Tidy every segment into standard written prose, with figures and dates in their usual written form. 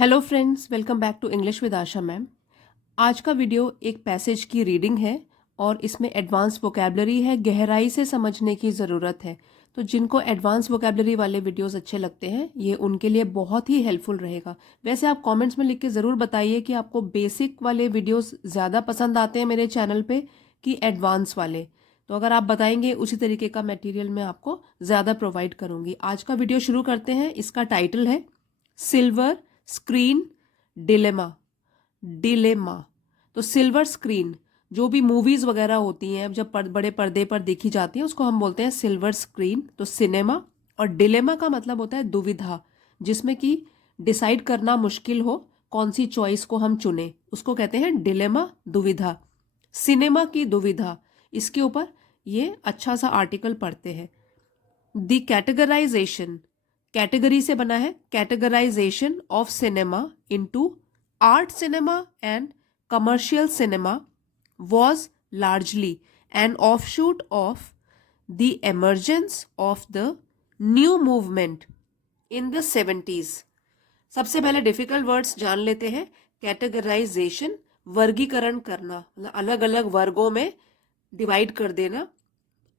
Hello friends, welcome back to English with Asha ma'am. आज का video एक पैसेज की रीडिंग है और इसमें एडवांस वोकेबलरी है, गहराई से समझने की ज़रूरत है। तो जिनको एडवांस वोकेबलरी वाले वीडियोस अच्छे लगते हैं ये उनके लिए बहुत ही हेल्पफुल रहेगा। वैसे आप कमेंट्स में लिख के ज़रूर बताइए कि आपको बेसिक वाले वीडियोस ज़्यादा पसंद आते हैं मेरे चैनल पे कि एडवांस वाले। तो अगर आप बताएंगे उसी तरीके का मटेरियल मैं आपको ज़्यादा प्रोवाइड करूँगी। आज का वीडियो शुरू करते हैं। इसका टाइटल है सिल्वर स्क्रीन डिलेमा। डिलेमा तो सिल्वर स्क्रीन, जो भी मूवीज वगैरह होती हैं जब बड़े पर्दे पर देखी जाती हैं उसको हम बोलते हैं सिल्वर स्क्रीन, तो सिनेमा। और डिलेमा का मतलब होता है दुविधा, जिसमें कि डिसाइड करना मुश्किल हो कौन सी चॉइस को हम चुने, उसको कहते हैं डिलेमा, दुविधा। सिनेमा की दुविधा, इसके ऊपर ये अच्छा सा आर्टिकल पढ़ते हैं। द कैटेगराइजेशन, कैटेगरी से बना है, categorisation of cinema into art cinema and commercial cinema was largely an offshoot of the emergence of the new movement in the 70s। सबसे पहले डिफिकल्ट वर्ड्स जान लेते हैं। कैटेगराइजेशन, वर्गीकरण करना, मतलब अलग अलग वर्गों में डिवाइड कर देना।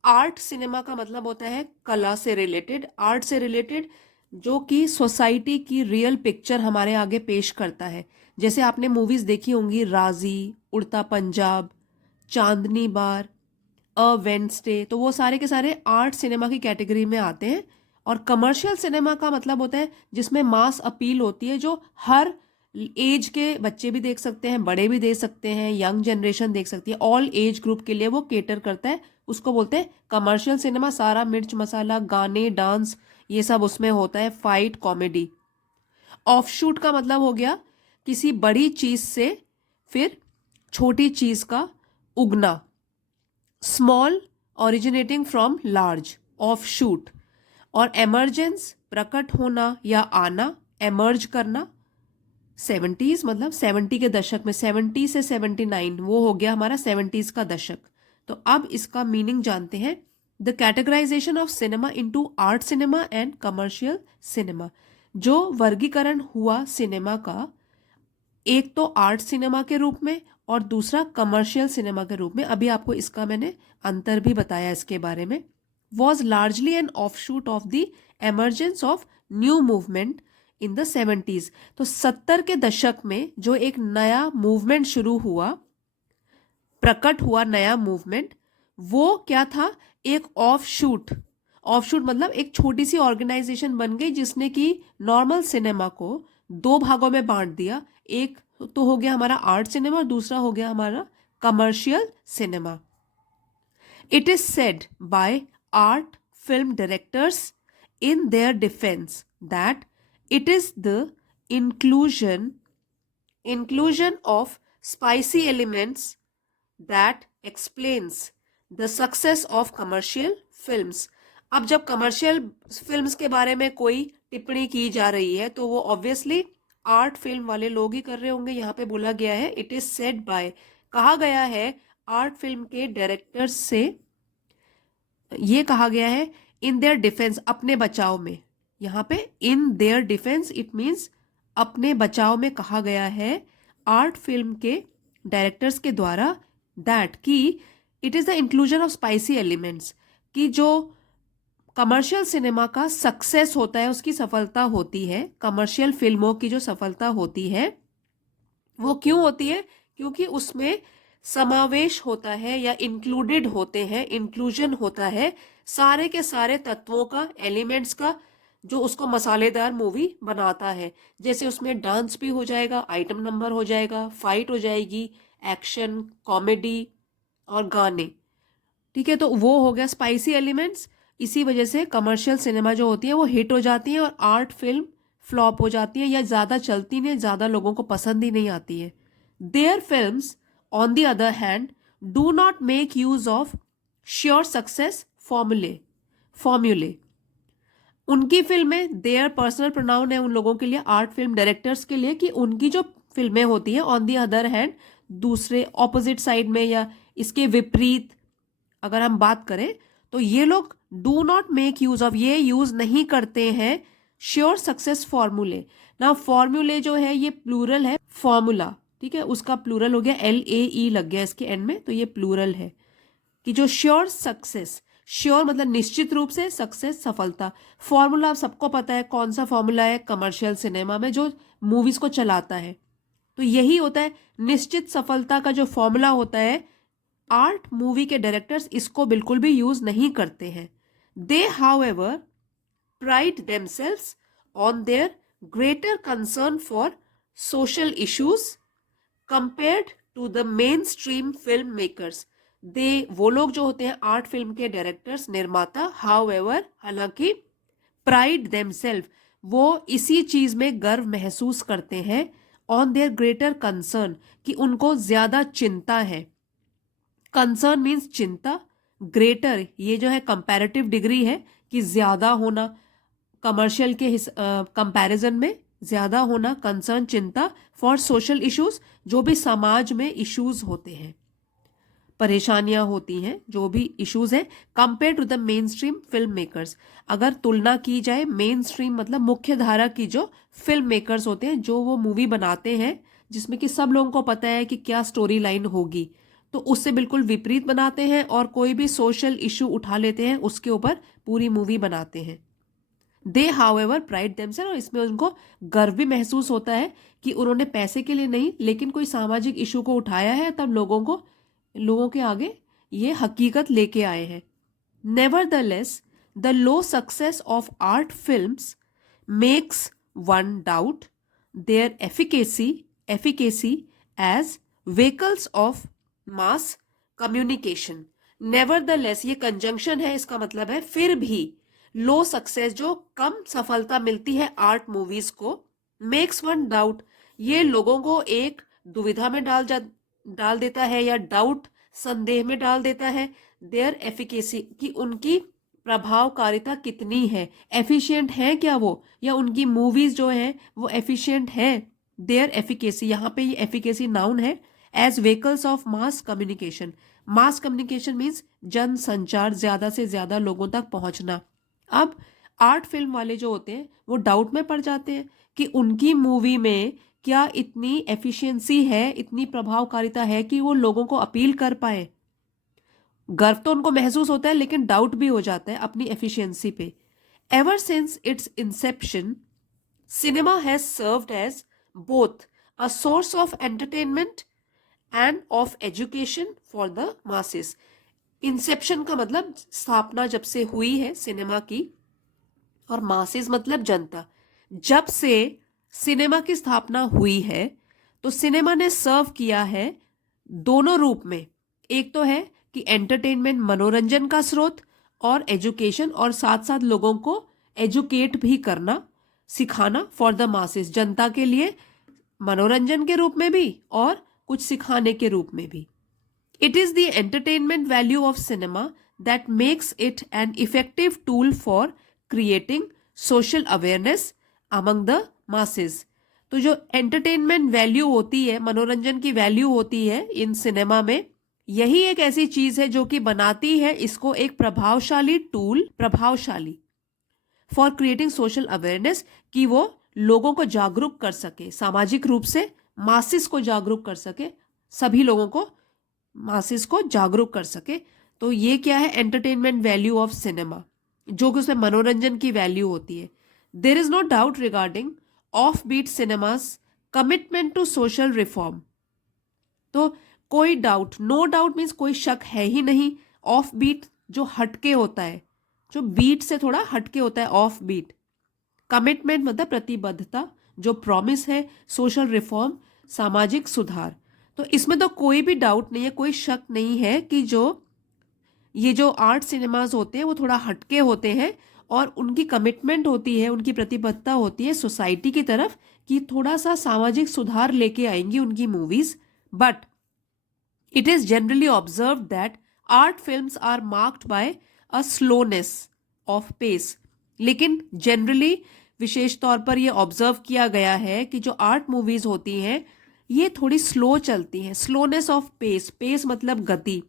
आर्ट सिनेमा का मतलब होता है कला से रिलेटेड, आर्ट से रिलेटेड, जो कि सोसाइटी की रियल पिक्चर हमारे आगे पेश करता है। जैसे आपने मूवीज देखी होंगी, राजी, उड़ता पंजाब, चांदनी बार, अ वेंसडे, तो वो सारे के सारे आर्ट सिनेमा की कैटेगरी में आते हैं। और कमर्शियल सिनेमा का मतलब होता है जिसमें मास अपील होती है, जो हर एज के बच्चे भी देख सकते हैं, बड़े भी देख सकते हैं, यंग जनरेशन देख सकती है, ऑल एज ग्रुप के लिए वो केटर करता है। उसको बोलते हैं कमर्शियल सिनेमा। सारा मिर्च मसाला, गाने, डांस, ये सब उसमें होता है, फाइट, कॉमेडी। ऑफशूट का मतलब हो गया किसी बड़ी चीज से फिर छोटी चीज का उगना। Small originating from large, offshoot. और एमर्जेंस, प्रकट होना या आना, एमर्ज करना। 70s मतलब 70 के दशक में, 70 से 79 वो हो गया हमारा 70s का दशक। तो अब इसका मीनिंग जानते हैं। The categorisation of cinema into art cinema and commercial cinema, जो वर्गीकरण हुआ सिनेमा का, एक तो आर्ट सिनेमा के रूप में और दूसरा कमर्शियल सिनेमा के रूप में। अभी आपको इसका मैंने अंतर भी बताया इसके बारे में। Was largely an offshoot of the emergence of new movement in the 70s। तो 70 के दशक में जो एक नया मूवमेंट शुरू हुआ, प्रकट हुआ नया मूवमेंट, वो क्या था? एक ऑफशूट। ऑफशूट मतलब एक छोटी सी ऑर्गेनाइजेशन बन गई जिसने कि नॉर्मल सिनेमा को दो भागों में बांट दिया। एक तो हो गया हमारा आर्ट सिनेमा और दूसरा हो गया हमारा commercial cinema. It is said bye art film directors in their defense that it is the inclusion of spicy elements that explains the success of commercial films। अब जब कमर्शियल फिल्म्स के बारे में कोई टिप्पणी की जा रही है तो वो ऑब्वियसली आर्ट फिल्म वाले लोग ही कर रहे होंगे। यहाँ पे बोला गया है इट इज सेड बाय, कहा गया है आर्ट फिल्म के डायरेक्टर्स से, ये कहा गया है इन देयर डिफेंस, अपने बचाव में। यहाँ पे in their defence it means अपने बचाव में कहा गया है आर्ट फिल्म के डायरेक्टर्स के द्वारा, दैट कि it is the inclusion of spicy elements, कि जो कमर्शियल सिनेमा का सक्सेस होता है, उसकी सफलता होती है, कमर्शियल फिल्मों की जो सफलता होती है वो क्यों होती है? क्योंकि उसमें समावेश होता है या इंक्लूडेड होते हैं, इंक्लूजन होता है सारे के सारे तत्वों का, एलिमेंट्स का, जो उसको मसालेदार मूवी बनाता है। जैसे उसमें डांस भी हो जाएगा, आइटम नंबर हो जाएगा, फाइट हो जाएगी, एक्शन, कॉमेडी और गाने। ठीक है, तो वो हो गया स्पाइसी एलिमेंट्स। इसी वजह से कमर्शियल सिनेमा जो होती है वो हिट हो जाती है और आर्ट फिल्म फ्लॉप हो जाती है या ज़्यादा चलती नहीं, ज़्यादा लोगों को पसंद ही नहीं आती है। Their films on the other hand do not make use of sure success formulae. उनकी फिल्में, देयर पर्सनल प्रोनाउन है उन लोगों के लिए, आर्ट फिल्म डायरेक्टर्स के लिए, कि उनकी जो फिल्में होती हैं ऑन दी अदर हैंड, दूसरे ऑपोजिट साइड में या इसके विपरीत अगर हम बात करें, तो ये लोग do not make use of, ये यूज नहीं करते हैं श्योर सक्सेस फॉर्मूले। ना फॉर्मूले जो है ये प्लूरल है, फॉर्मूला, ठीक है, उसका प्लूरल हो गया, LAE लग गया इसके एंड में, तो ये प्लूरल है। कि जो श्योर सक्सेस, श्योर मतलब निश्चित रूप से, सक्सेस सफलता। फॉर्मूला आप सबको पता है कौन सा फॉर्मूला है कमर्शियल सिनेमा में जो मूवीज को चलाता है, तो यही होता है निश्चित सफलता का जो फॉर्मूला होता है। आर्ट मूवी के डायरेक्टर्स इसको बिल्कुल भी यूज नहीं करते हैं। They however pride themselves on their greater concern for social issues compared to the mainstream film makers. वो लोग जो होते हैं आर्ट फिल्म के डायरेक्टर्स, निर्माता, हाउएवर, हालांकि प्राइड देमसेल्फ, वो इसी चीज में गर्व महसूस करते हैं, ऑन देयर ग्रेटर कंसर्न, कि उनको ज्यादा चिंता है। कंसर्न मीन्स चिंता, ग्रेटर ये जो है कंपैरेटिव डिग्री है कि ज्यादा होना, कमर्शियल के कंपैरिजन में ज्यादा होना, कंसर्न चिंता, फॉर सोशल इश्यूज जो भी समाज में इश्यूज होते हैं, परेशानियां होती हैं, जो भी इश्यूज हैं, compare to the mainstream film makers. अगर तुलना की जाए, मेन स्ट्रीम मतलब मुख्य धारा की जो फिल्म मेकर्स होते हैं, जो वो मूवी बनाते हैं जिसमें कि सब लोगों को पता है कि क्या स्टोरी लाइन होगी, तो उससे बिल्कुल विपरीत बनाते हैं और कोई भी सोशल इशू उठा लेते हैं, उसके ऊपर पूरी मूवी बनाते हैं। दे हाउएवर प्राइड देमसेल्फ, और इसमें उनको गर्व भी महसूस होता है कि उन्होंने पैसे के लिए नहीं लेकिन कोई सामाजिक इशू को उठाया है, तब लोगों के आगे ये हकीकत लेके आए हैं। Nevertheless the low success of art films makes one doubt their efficacy as vehicles of mass communication. Nevertheless ये कंजंक्शन है, इसका मतलब है फिर भी, लो सक्सेस जो कम सफलता मिलती है आर्ट मूवीज को, मेक्स वन डाउट ये लोगों को एक दुविधा में डाल देता है, या डाउट संदेह में डाल देता है, देयर एफिकेसी कि उनकी प्रभावकारिता कितनी है, एफिशिएंट है क्या वो, या उनकी मूवीज जो है वो एफिशिएंट है। देयर एफिकेसी, यहाँ पे ये एफिकेसी नाउन है, as vehicles of mass communication. Mass communication means जन संचार, ज्यादा से ज्यादा लोगों तक पहुंचना। अब आर्ट फिल्म वाले जो होते हैं वो डाउट में पड़ जाते हैं कि उनकी मूवी में क्या इतनी एफिशिएंसी है, इतनी प्रभावकारिता है कि वो लोगों को अपील कर पाए। गर्व तो उनको महसूस होता है लेकिन डाउट भी हो जाता है अपनी एफिशिएंसी पे। Ever since its inception, cinema has served as both a source of entertainment and of education for the masses. Inception का मतलब स्थापना जब से हुई है सिनेमा की, और मासेस मतलब जनता। जब से सिनेमा की स्थापना हुई है तो सिनेमा ने सर्व किया है दोनों रूप में। एक तो है कि एंटरटेनमेंट, मनोरंजन का स्रोत, और एजुकेशन, और साथ साथ लोगों को एजुकेट भी करना, सिखाना, फॉर द मासेस, जनता के लिए, मनोरंजन के रूप में भी और कुछ सिखाने के रूप में भी। It is the entertainment value of cinema that makes it an effective tool for creating social awareness among the masses. तो जो एंटरटेनमेंट वैल्यू होती है, मनोरंजन की वैल्यू होती है इन सिनेमा में, यही एक ऐसी चीज है जो कि बनाती है इसको एक प्रभावशाली टूल, प्रभावशाली फॉर क्रिएटिंग सोशल अवेयरनेस, कि वो लोगों को जागरूक कर सके, सामाजिक रूप से मासिस को जागरूक कर सके, सभी लोगों को, मासिस को जागरूक कर सके। तो ये क्या है, एंटरटेनमेंट वैल्यू ऑफ सिनेमा, जो कि उसमें मनोरंजन की वैल्यू होती है। There is no doubt regarding offbeat cinema's commitment to social reform. तो कोई डाउट, नो डाउट मीन्स कोई शक है ही नहीं। ऑफ बीट जो हटके होता है, जो बीट से थोड़ा हटके होता है, ऑफ बीट। कमिटमेंट मतलब प्रतिबद्धता, जो प्रॉमिस है, सोशल रिफॉर्म सामाजिक सुधार। तो इसमें तो कोई भी डाउट नहीं है, कोई शक नहीं है कि ये जो आर्ट सिनेमाज होते हैं वो थोड़ा हटके होते हैं, और उनकी कमिटमेंट होती है, उनकी प्रतिबद्धता होती है सोसाइटी की तरफ कि थोड़ा सा सामाजिक सुधार लेके आएंगी उनकी movies. But it is generally observe that art films are marked by a slowness of pace. लेकिन जनरली, विशेष तौर पर यह ऑब्जर्व किया गया है कि जो आर्ट मूवीज होती हैं ये थोड़ी स्लो चलती हैं। स्लोनेस ऑफ पेस, पेस मतलब गति।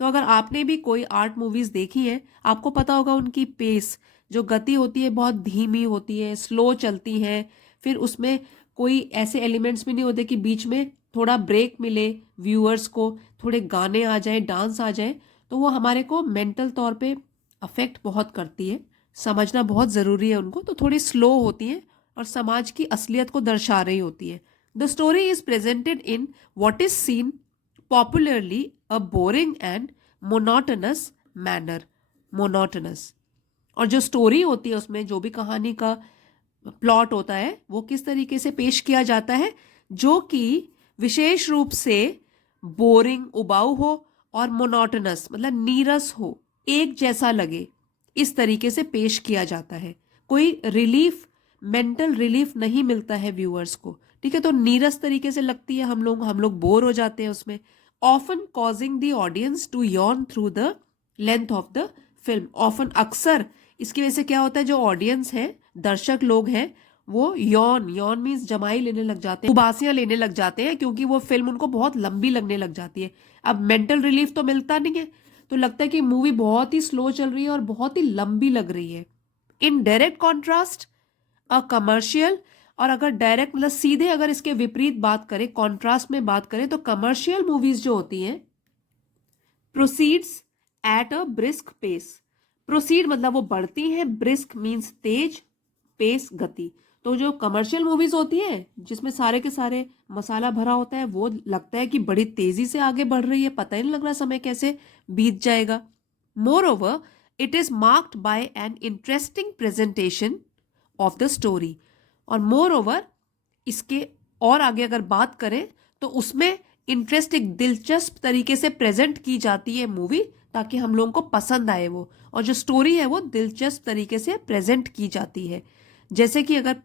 तो अगर आपने भी कोई आर्ट मूवीज देखी है, आपको पता होगा उनकी पेस, जो गति होती है बहुत धीमी होती है, स्लो चलती हैं, फिर उसमें कोई ऐसे एलिमेंट्स भी नहीं होते कि बीच में थोड़ा ब्रेक मिले व्यूअर्स को, थोड़े गाने आ जाए, डांस आ जाए, तो वो हमारे को मेंटल तौर पे अफेक्ट बहुत करती है। समझना बहुत ज़रूरी है उनको, तो थोड़ी स्लो होती हैं और समाज की असलियत को दर्शा रही होती है। The story is presented in what is seen popularly a boring and monotonous manner. Monotonous. और जो स्टोरी होती है उसमें जो भी कहानी का प्लॉट होता है वो किस तरीके से पेश किया जाता है, जो कि विशेष रूप से बोरिंग, उबाऊ हो, और मोनोटनस मतलब नीरस हो, एक जैसा लगे, इस तरीके से पेश किया जाता है। कोई रिलीफ, मेंटल रिलीफ नहीं मिलता है व्यूअर्स को, ठीक है। तो नीरस तरीके से लगती है, हम लोग बोर हो जाते हैं उसमें। Often causing the audience to yawn through the length of the film. Often, अक्सर इसकी वजह से क्या होता है, जो ऑडियंस है, दर्शक लोग हैं, वो यॉन मीन्स जमाई लेने लग जाते हैं, उबासियां लेने लग जाते हैं, क्योंकि वो फिल्म उनको बहुत लंबी लगने लग जाती है। अब मेंटल रिलीफ तो मिलता नहीं है, तो लगता है कि मूवी बहुत ही स्लो चल रही है और बहुत ही लंबी लग रही है। In direct contrast a commercial, और अगर डायरेक्ट मतलब सीधे अगर इसके विपरीत बात करें, कॉन्ट्रास्ट में बात करें, तो कमर्शियल मूवीज जो होती हैं proceeds at a brisk pace. Proceed मतलब वो बढ़ती हैं, ब्रिस्क मीन्स तेज, पेस गति। तो जो कमर्शियल मूवीज होती है जिसमें सारे के सारे मसाला भरा होता है, वो लगता है कि बड़ी तेजी से आगे बढ़ रही है, पता ही नहीं लग रहा समय कैसे बीत जाएगा। More over it is marked by an interesting presentation of the story. और मोर ओवर, इसके और आगे अगर बात करें तो उसमें इंटरेस्टिंग, दिलचस्प तरीके से प्रेजेंट की जाती है मूवी, ताकि हम लोगों को पसंद आए वो, और जो स्टोरी है वो दिलचस्प तरीके से प्रेजेंट की जाती है। जैसे कि अगर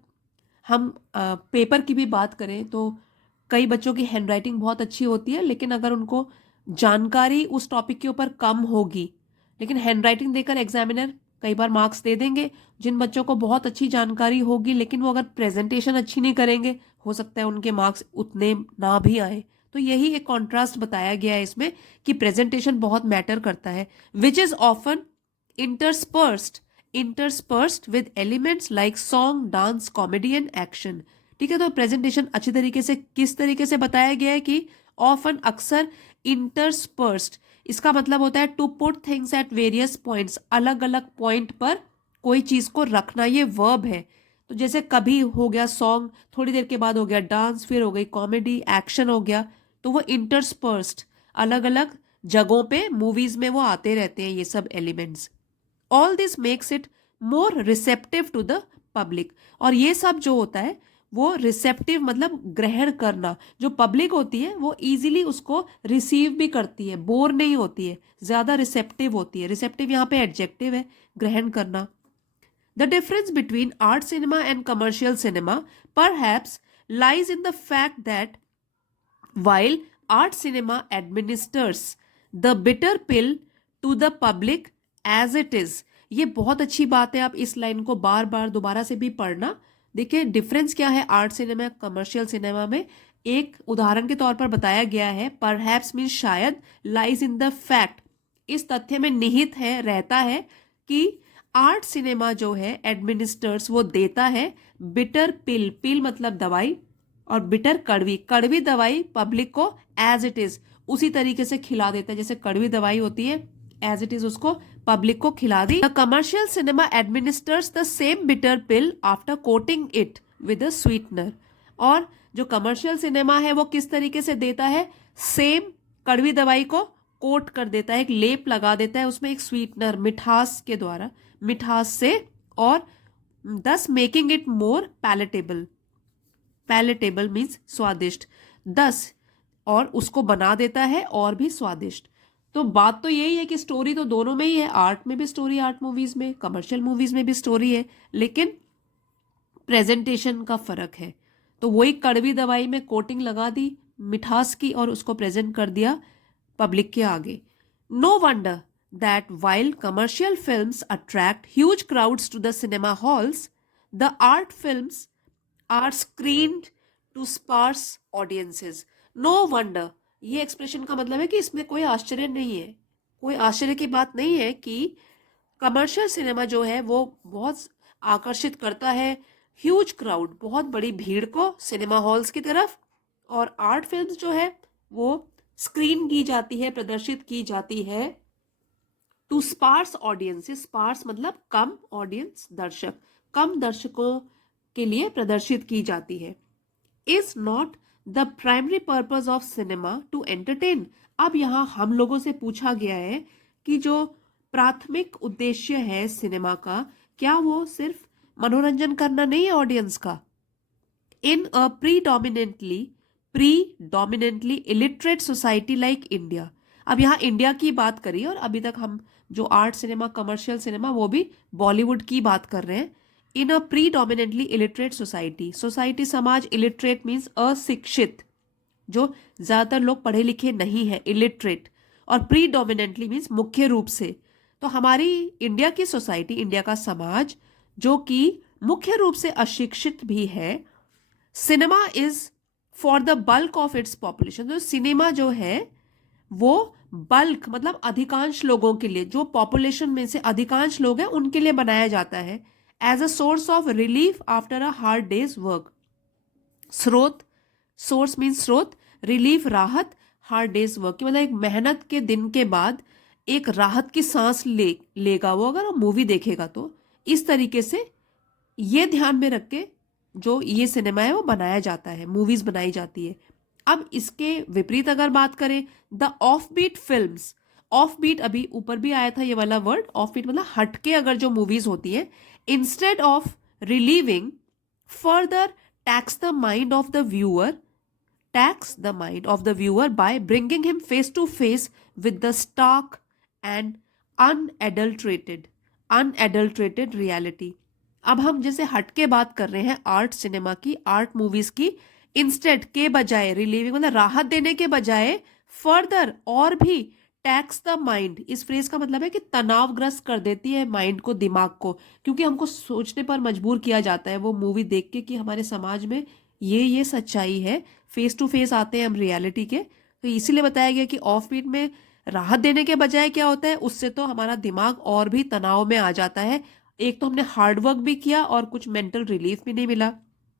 हम पेपर की भी बात करें तो कई बच्चों की हैंडराइटिंग बहुत अच्छी होती है, लेकिन अगर उनको जानकारी उस टॉपिक के ऊपर कम होगी, लेकिन हैंडराइटिंग देकर एग्जामिनर कई बार मार्क्स दे देंगे। जिन बच्चों को बहुत अच्छी जानकारी होगी लेकिन वो अगर प्रेजेंटेशन अच्छी नहीं करेंगे, हो सकता है उनके मार्क्स उतने ना भी आए। तो यही एक कॉन्ट्रास्ट बताया गया है इसमें कि प्रेजेंटेशन बहुत मैटर करता है। Which is often interspersed interspersed with elements like song, dance, comedy and action. ठीक है, तो प्रेजेंटेशन अच्छी तरीके से किस तरीके से बताया गया है कि ऑफन, अक्सर, इंटरस्पर्स्ड, इसका मतलब होता है to put things at various points, अलग अलग पॉइंट पर कोई चीज को रखना, ये वर्ब है। तो जैसे कभी हो गया सॉन्ग, थोड़ी देर के बाद हो गया डांस, फिर हो गई कॉमेडी, एक्शन हो गया, तो वो इंटरस्पर्स्ड, अलग अलग जगहों पे मूवीज में वो आते रहते हैं ये सब elements. All this makes it more receptive to the public. और ये सब जो होता है वो रिसेप्टिव मतलब ग्रहण करना, जो पब्लिक होती है वो इजीली उसको रिसीव भी करती है, बोर नहीं होती है, ज्यादा रिसेप्टिव होती है। रिसेप्टिव यहाँ पे एडजेक्टिव है, ग्रहण करना। The difference between art cinema and commercial cinema perhaps lies in the fact that while art cinema administers the bitter pill to the public as it is। ये बहुत अच्छी बात है, आप इस लाइन को बार बार दोबारा से भी पढ़ना। देखिए डिफरेंस क्या है आर्ट सिनेमा कमर्शियल सिनेमा में। एक उदाहरण के तौर पर बताया गया है, परहैप्स मीन शायद, लाइज इन द फैक्ट, इस तथ्य में निहित है, रहता है कि आर्ट सिनेमा जो है एडमिनिस्टर्स, वो देता है बिटर पिल, पिल मतलब दवाई, और बिटर कड़वी, कड़वी दवाई पब्लिक को एज इट इज, उसी तरीके से खिला देता है जैसे कड़वी दवाई होती है, एज इट इज उसको पब्लिक को खिला दी। The commercial cinema administers the same bitter pill after coating it with a sweetener. और जो कमर्शियल सिनेमा है वो किस तरीके से देता है, सेम कड़वी दवाई को कोट कर देता है, एक लेप लगा देता है उसमें एक स्वीटनर, मिठास के द्वारा, मिठास से, और दस making it more palatable, palatable means स्वादिष्ट, दस, और उसको बना देता है और भी स्वादिष्ट। तो बात तो यही है कि स्टोरी तो दोनों में ही है, आर्ट में भी स्टोरी, आर्ट मूवीज में, कमर्शियल मूवीज में भी स्टोरी है, लेकिन प्रेजेंटेशन का फर्क है। तो वही कड़वी दवाई में कोटिंग लगा दी मिठास की और उसको प्रेजेंट कर दिया पब्लिक के आगे। No wonder that while commercial films attract huge crowds to the cinema halls, the art films are screened to sparse audiences. No wonder, ये एक्सप्रेशन का मतलब है कि इसमें कोई आश्चर्य नहीं है, कोई आश्चर्य की बात नहीं है कि कमर्शियल सिनेमा जो है वो बहुत आकर्षित करता है ह्यूज क्राउड, बहुत बड़ी भीड़ को सिनेमा हॉल्स की तरफ, और आर्ट फिल्म्स जो है वो स्क्रीन की जाती है, प्रदर्शित की जाती है टू स्पार्स ऑडियंसेस। स्पार्स मतलब कम, ऑडियंस दर्शक, कम दर्शकों के लिए प्रदर्शित की जाती है। Is not the primary purpose of cinema to entertain. अब यहाँ हम लोगों से पूछा गया है कि जो प्राथमिक उद्देश्य है सिनेमा का, क्या वो सिर्फ मनोरंजन करना नहीं है ऑडियंस का। In a predominantly illiterate society like India. अब यहाँ इंडिया की बात करी, और अभी तक हम जो आर्ट सिनेमा, कमर्शियल सिनेमा, वो भी बॉलीवुड की बात कर रहे हैं। इन a predominantly illiterate society, society समाज, इलिटरेट मीन्स अशिक्षित, जो ज्यादातर लोग पढ़े लिखे नहीं है, इलिटरेट, और प्रीडोमिनेंटली मीन्स मुख्य रूप से। तो हमारी इंडिया की सोसाइटी, इंडिया का समाज जो कि मुख्य रूप से अशिक्षित भी है, cinema is for the bulk of its population. तो सिनेमा जो है वो बल्क मतलब अधिकांश लोगों के लिए, जो पॉपुलेशन में से अधिकांश लोग हैं उनके लिए बनाया जाता है, as a source of relief after a hard day's work. स्रोत, सोर्स मीन्स स्रोत, रिलीफ राहत, हार्ड डेज वर्क मतलब एक मेहनत के दिन के बाद एक राहत की सांस लेगा वो, अगर वो मूवी देखेगा तो। इस तरीके से ये ध्यान में रख के जो ये सिनेमा है वो बनाया जाता है, मूवीज बनाई जाती है। अब इसके विपरीत अगर बात करें, the offbeat films, offbeat अभी ऊपर भी आया था ये वाला वर्ड, ऑफ बीट मतलब हटके अगर जो मूवीज होती है, instead of relieving further tax the mind of the viewer, tax the mind of the viewer by bringing him face to face with the stark and unadulterated reality। अब हम जैसे हटके बात कर रहे हैं आर्ट सिनेमा की, आर्ट मूवीज की, इंस्टेड के बजाय, रिलीविंग मतलब राहत देने के बजाय, फर्दर और भी, टैक्स द माइंड, इस फ्रेज का मतलब है कि तनावग्रस्त कर देती है माइंड को, दिमाग को, क्योंकि हमको सोचने पर मजबूर किया जाता है वो मूवी देख के कि हमारे समाज में ये सच्चाई है, फेस टू फेस आते हैं हम रियलिटी के। तो इसीलिए बताया गया कि ऑफ बीट में राहत देने के बजाय क्या होता है, उससे तो हमारा दिमाग और भी तनाव में आ जाता है। एक तो हमने हार्ड वर्क भी किया और कुछ मेंटल रिलीफ भी नहीं मिला।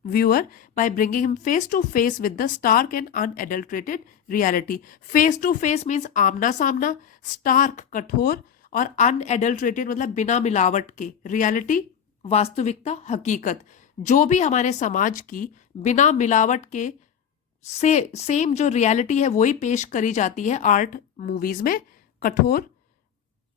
Viewer by bringing him face to face with the stark and unadulterated reality. Face to face means आमना सामना, स्टार्क कठोर, और अनएडल्ट्रेटेड मतलब बिना मिलावट के, रियलिटी वास्तविकता, हकीकत, जो भी हमारे समाज की बिना मिलावट के सेम जो रियलिटी है वही पेश करी जाती है आर्ट मूवीज में। कठोर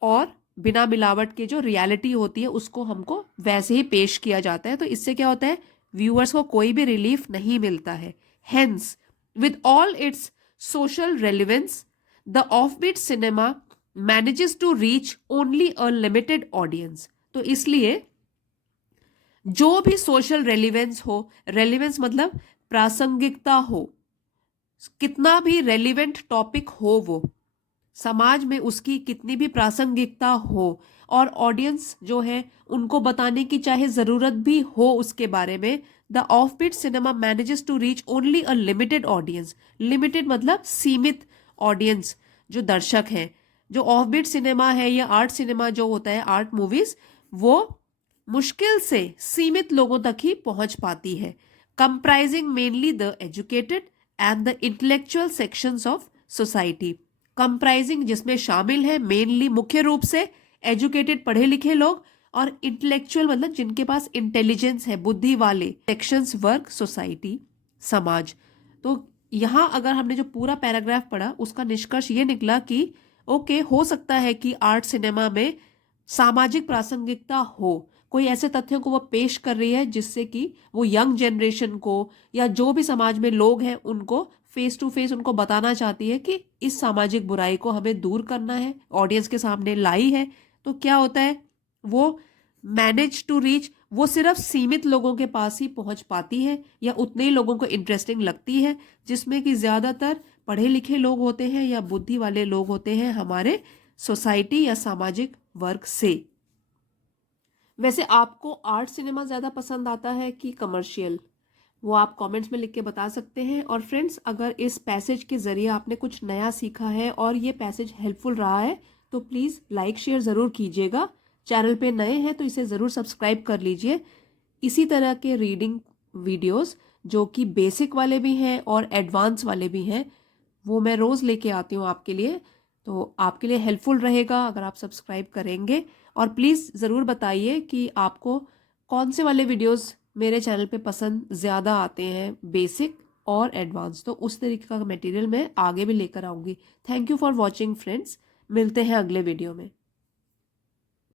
और बिना मिलावट के जो रियलिटी होती है उसको हमको वैसे ही पेश किया जाता है। तो इससे क्या होता है, व्यूअर्स को कोई भी रिलीफ नहीं मिलता है। Hence with all its social relevance the offbeat cinema manages to reach only a limited audience. तो इसलिए जो भी सोशल रेलिवेंस हो, रेलिवेंस मतलब प्रासंगिकता हो, कितना भी रेलिवेंट टॉपिक हो, वो समाज में उसकी कितनी भी प्रासंगिकता हो, और ऑडियंस जो है उनको बताने की चाहे जरूरत भी हो उसके बारे में, the offbeat cinema manages to reach only a limited audience. Limited मतलब सीमित ऑडियंस, जो दर्शक हैं। जो ऑफबीट सिनेमा है या आर्ट सिनेमा जो होता है, आर्ट मूवीज, वो मुश्किल से सीमित लोगों तक ही पहुंच पाती है। Comprising mainly the educated and the intellectual sections of society. Comprising जिसमें शामिल है, मेनली मुख्य रूप से, एजुकेटेड पढ़े लिखे लोग, और इंटेलेक्चुअल मतलब जिनके पास इंटेलिजेंस है, बुद्धि वाले, सेक्शंस वर्ग, सोसाइटी, समाज। तो यहाँ अगर हमने जो पूरा पैराग्राफ पढ़ा उसका निष्कर्ष ये निकला कि ओके, हो सकता है कि आर्ट सिनेमा में सामाजिक प्रासंगिकता हो, कोई ऐसे तथ्यों को वो पेश कर रही है जिससे कि वो यंग जनरेशन को या जो भी समाज में लोग हैं उनको फेस टू फेस उनको बताना चाहती है कि इस सामाजिक बुराई को हमें दूर करना है, ऑडियंस के सामने लाई है। तो क्या होता है, वो मैनेज टू रीच, वो सिर्फ सीमित लोगों के पास ही पहुंच पाती है या उतने ही लोगों को इंटरेस्टिंग लगती है, जिसमें कि ज्यादातर पढ़े लिखे लोग होते हैं या बुद्धि वाले लोग होते हैं हमारे सोसाइटी या सामाजिक वर्ग से। वैसे आपको आर्ट सिनेमा ज़्यादा पसंद आता है कि कमर्शियल, वो आप कमेंट्स में लिख के बता सकते हैं। और फ्रेंड्स, अगर इस पैसेज के ज़रिए आपने कुछ नया सीखा है और ये पैसेज हेल्पफुल रहा है तो प्लीज़ लाइक शेयर ज़रूर कीजिएगा। चैनल पे नए हैं तो इसे ज़रूर सब्सक्राइब कर लीजिए। इसी तरह के रीडिंग वीडियोस जो कि बेसिक वाले भी हैं और एडवांस वाले भी हैं, वो मैं रोज़ लेके आती हूँ आपके लिए। तो आपके लिए हेल्पफुल रहेगा अगर आप सब्सक्राइब करेंगे। और प्लीज़ ज़रूर बताइए कि आपको कौन से वाले वीडियोस मेरे चैनल पे पसंद ज़्यादा आते हैं, बेसिक और एडवांस। तो उस तरीके का मटेरियल मैं आगे भी लेकर आऊँगी। Thank you for watching friends. मिलते हैं अगले वीडियो में।